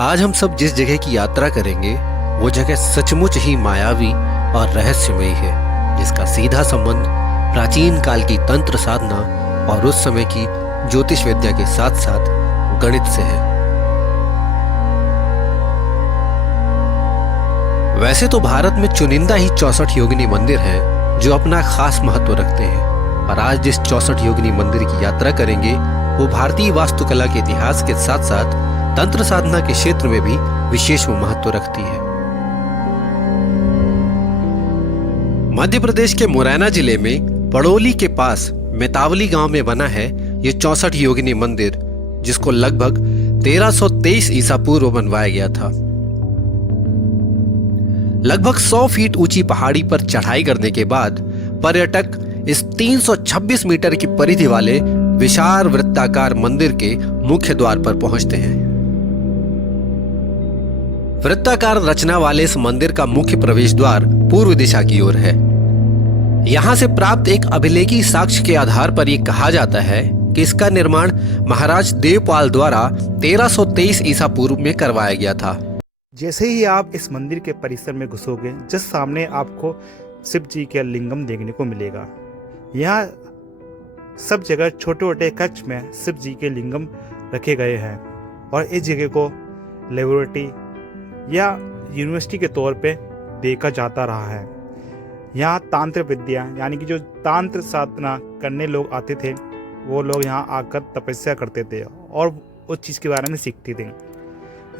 आज हम सब जिस जगह की यात्रा करेंगे वो जगह सचमुच ही मायावी और रहस्यमयी है, जिसका सीधा संबंध प्राचीन काल की तंत्र साधना और उस समय की ज्योतिष विद्या के साथ साथ गणित से है। वैसे तो भारत में चुनिंदा ही 64 योगिनी मंदिर हैं जो अपना खास महत्व रखते हैं, और आज जिस 64 योगिनी मंदिर की यात्रा करेंगे वो भारतीय वास्तुकला के इतिहास के साथ साथ तंत्र साधना के क्षेत्र में भी विशेष महत्व रखती है। मध्य प्रदेश के मुरैना जिले में पड़ोली के पास मेतावली गांव में बना है ये 64 योगिनी मंदिर, जिसको लगभग 1323 ईसा पूर्व बनवाया गया था। लगभग 100 फीट ऊंची पहाड़ी पर चढ़ाई करने के बाद पर्यटक इस 326 मीटर की परिधि वाले विशाल वृत्ताकार मंदिर के मुख्य द्वार पर पहुंचते हैं। वृत्ताकार रचना वाले इस मंदिर का मुख्य प्रवेश द्वार पूर्व दिशा की ओर है। यहां से प्राप्त एक अभिलेखी साक्ष्य के आधार पर यह कहा जाता है कि इसका निर्माण महाराज देवपाल द्वारा 1323 ईसा पूर्व में करवाया गया था। जैसे ही आप इस मंदिर के परिसर में घुसोगे, जिस सामने आपको शिव जी का लिंगम देखने को मिलेगा। यहाँ सब जगह छोटे छोटे कक्ष में शिव जी के लिंगम रखे गए हैं, और इस जगह को लेबोरेटरी या यूनिवर्सिटी के तौर पे देखा जाता रहा है। यहाँ तांत्र विद्या यानी कि जो तांत्र साधना करने लोग आते थे, वो लोग यहाँ आकर तपस्या करते थे और उस चीज़ के बारे में सीखते थे।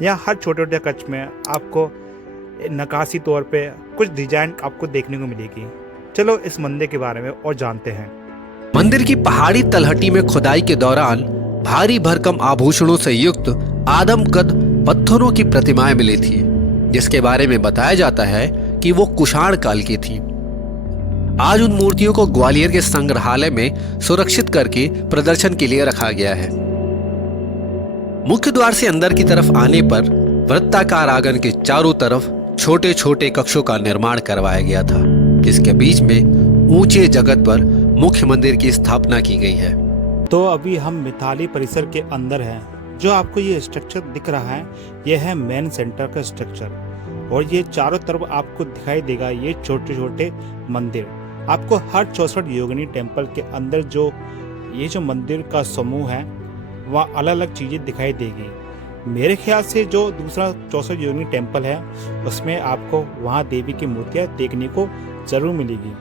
यहाँ हर छोटे छोटे कक्ष में आपको नक्काशी तौर पे कुछ डिजाइन आपको देखने को मिलेगी। चलो इस मंदिर के बारे में और जानते हैं। मंदिर की पहाड़ी तलहटी में खुदाई के दौरान भारी भरकम आभूषणों से युक्त आदमकद पत्थरों की प्रतिमाएं मिली थी, जिसके बारे में बताया जाता है कि वो कुषाण काल की थी। आज उन मूर्तियों को ग्वालियर के संग्रहालय में सुरक्षित करके प्रदर्शन के लिए रखा गया है। मुख्य द्वार से अंदर की तरफ आने पर वृत्ताकार आंगन के चारों तरफ छोटे छोटे कक्षों का निर्माण करवाया गया था, जिसके बीच में ऊंचे जगत पर मुख्य मंदिर की स्थापना की गई है। तो अभी हम मिताली परिसर के अंदर हैं। जो आपको ये स्ट्रक्चर दिख रहा है, यह है मेन सेंटर का स्ट्रक्चर, और ये चारों तरफ आपको दिखाई देगा ये छोटे छोटे मंदिर। आपको हर 64 योगिनी टेम्पल के अंदर जो मंदिर का समूह है, वहाँ अलग अलग चीज़ें दिखाई देगी। मेरे ख्याल से जो दूसरा 64 योगिनी टेम्पल है, उसमें आपको वहाँ देवी की मूर्तियाँ देखने को जरूर मिलेगी।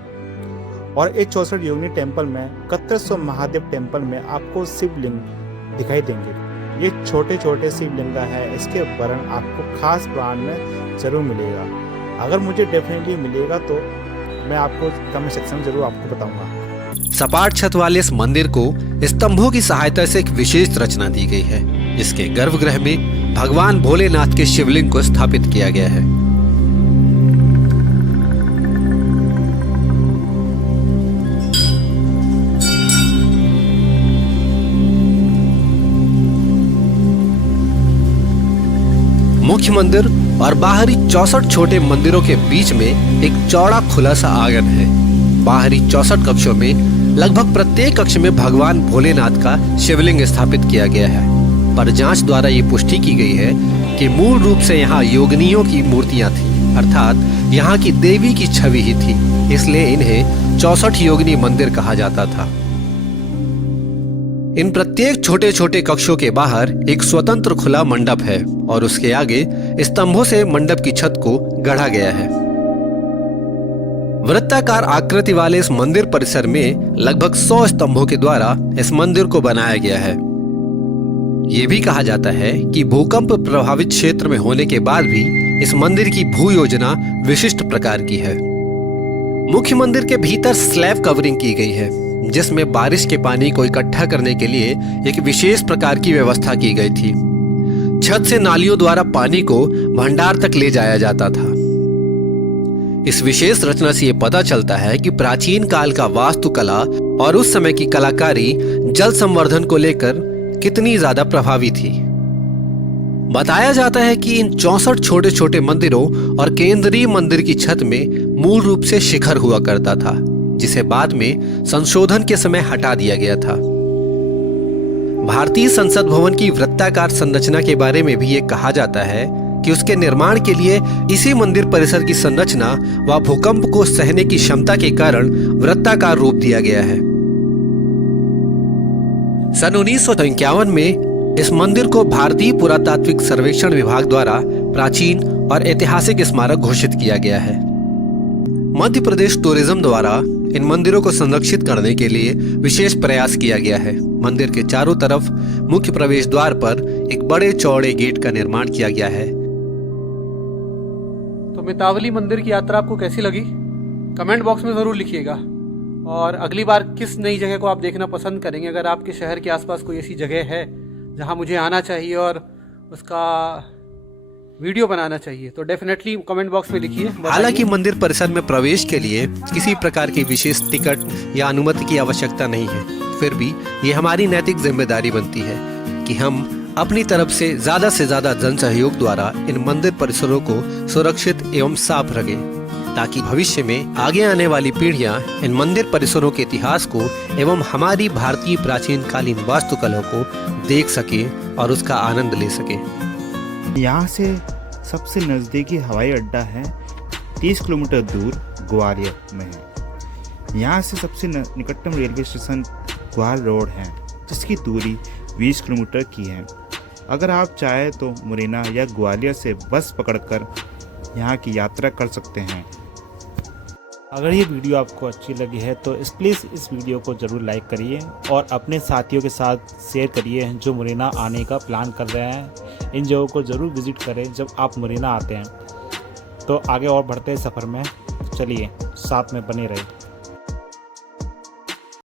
और इस 64 योगिनी टेम्पल में कत्रस्व महादेव टेम्पल में आपको शिवलिंग दिखाई देंगे। ये छोटे छोटे शिवलिंग है, इसके वर्णन आपको खास पुराण में जरूर मिलेगा। अगर मुझे डेफिनेटली मिलेगा तो मैं आपको कमेंट सेक्शन में जरूर आपको बताऊंगा। सपाट छत वाले इस मंदिर को स्तंभों की सहायता से एक विशेष रचना दी गई है, जिसके गर्भगृह में भगवान भोलेनाथ के शिवलिंग को स्थापित किया गया है। मुख्य मंदिर और बाहरी 64 छोटे मंदिरों के बीच में एक चौड़ा खुला सा आंगन है। बाहरी 64 कक्षों में लगभग प्रत्येक कक्ष में भगवान भोलेनाथ का शिवलिंग स्थापित किया गया है, पर जांच द्वारा ये पुष्टि की गई है कि मूल रूप से यहाँ योगिनियों की मूर्तियां थी, अर्थात यहाँ की देवी की छवि ही थी, इसलिए इन्हें 64 योगिनी मंदिर कहा जाता था। इन प्रत्येक छोटे छोटे कक्षों के बाहर एक स्वतंत्र खुला मंडप है, और उसके आगे स्तंभों से मंडप की छत को गढ़ा गया है। वृत्ताकार आकृति वाले इस मंदिर परिसर में लगभग 100 स्तंभों के द्वारा इस मंदिर को बनाया गया है। ये भी कहा जाता है कि भूकंप प्रभावित क्षेत्र में होने के बाद भी इस मंदिर की भू योजना विशिष्ट प्रकार की है। मुख्य मंदिर के भीतर स्लैब कवरिंग की गई है, जिसमें बारिश के पानी को इकट्ठा करने के लिए एक विशेष प्रकार की व्यवस्था की गई थी। छत से नालियों द्वारा पानी को भंडार तक ले जाया जाता था। इस विशेष रचना से ये पता चलता है कि प्राचीन काल का वास्तुकला और उस समय की कलाकारी जल संवर्धन को लेकर कितनी ज्यादा प्रभावी थी। बताया जाता है कि इन 64 छोटे छोटे मंदिरों और केंद्रीय मंदिर की छत में मूल रूप से शिखर हुआ करता था, जिसे बाद में संशोधन के समय हटा दिया गया था। भारतीय संसद भवन की वृत्ताकार संरचना के बारे में भी ये कहा जाता है कि उसके निर्माण के लिए इसी मंदिर परिसर की संरचना व भूकंप को सहने की क्षमता के कारण वृत्ताकार रूप दिया गया है। सन 1951 में इस मंदिर को भारतीय पुरातात्विक सर्वेक्षण विभाग द्वारा प्राचीन और ऐतिहासिक स्मारक घोषित किया गया है। मध्य प्रदेश टूरिज्म द्वारा इन मंदिरों को संरक्षित करने के लिए विशेष प्रयास किया गया है। मंदिर के चारों तरफ मुख्य प्रवेश द्वार पर एक बड़े चौड़े गेट का निर्माण किया गया है। तो मितावली मंदिर की यात्रा आपको कैसी लगी? कमेंट बॉक्स में ज़रूर लिखिएगा। और अगली बार किस नई जगह को आप देखना पसंद करेंगे? अगर आपके शहर के आसपास कोई ऐसी जगह है जहां मुझे आना चाहिए और उसका वीडियो बनाना चाहिए तो डेफिनेटली कमेंट बॉक्स में लिखिए। हालांकि मंदिर परिसर में प्रवेश के लिए किसी प्रकार की विशेष टिकट या अनुमति की आवश्यकता नहीं है, फिर भी ये हमारी नैतिक जिम्मेदारी बनती है कि हम अपनी तरफ से ज्यादा जन सहयोग द्वारा इन मंदिर परिसरों को सुरक्षित एवं साफ रखें, ताकि भविष्य में आगे आने वाली पीढ़ियां इन मंदिर परिसरों के इतिहास को एवं हमारी भारतीय प्राचीन कालीन वास्तुकला को देख सके और उसका आनंद ले सके। यहाँ से सबसे नज़दीकी हवाई अड्डा है 30 किलोमीटर दूर ग्वालियर में है। यहाँ से सबसे निकटतम रेलवे स्टेशन ग्वाल रोड है, जिसकी दूरी 20 किलोमीटर की है। अगर आप चाहें तो मुरैना या ग्वालियर से बस पकड़कर यहाँ की यात्रा कर सकते हैं। अगर ये वीडियो आपको अच्छी लगी है तो प्लीज़ इस वीडियो को ज़रूर लाइक करिए और अपने साथियों के साथ शेयर करिए जो मुरैना आने का प्लान कर रहे हैं। इन जगहों को ज़रूर विज़िट करें जब आप मुरैना आते हैं। तो आगे और बढ़ते हैं सफ़र में, चलिए साथ में बने रहे।